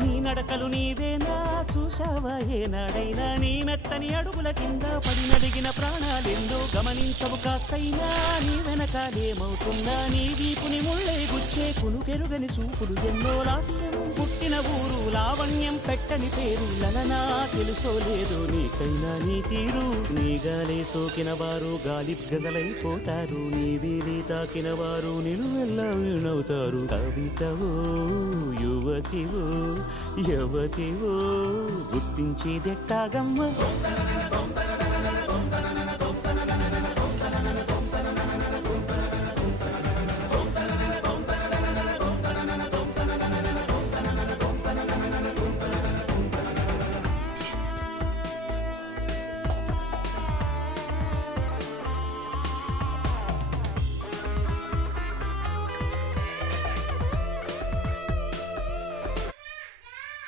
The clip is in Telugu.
నీ నడకలు నీవేనా చూసావా ఏనాడైనా నీ మెత్తని అడుగుల కింద పడినడిగిన ప్రాణాలెందో గమనించవు కాస్తైనా నీ వెనకాలేమవుతున్నా నీ వీపుని ముళ్ళే గుచ్చే కునుకెరుగని చూపుడు ఎన్నో లాస్యం పుట్టిన ఊరు లావణ్యం పెట్టని పేరు లలనా తెలుసో లేదో నీకైనా నీ తీరు నీ గాలే సోకిన వారు గాలి గదలైపోతారు నీ వీధి తాకిన వారు నిలువెల్లా వీణవుతారు కవితవో యువతివో యవతివో గుర్తించేదెట్టాగమ్మ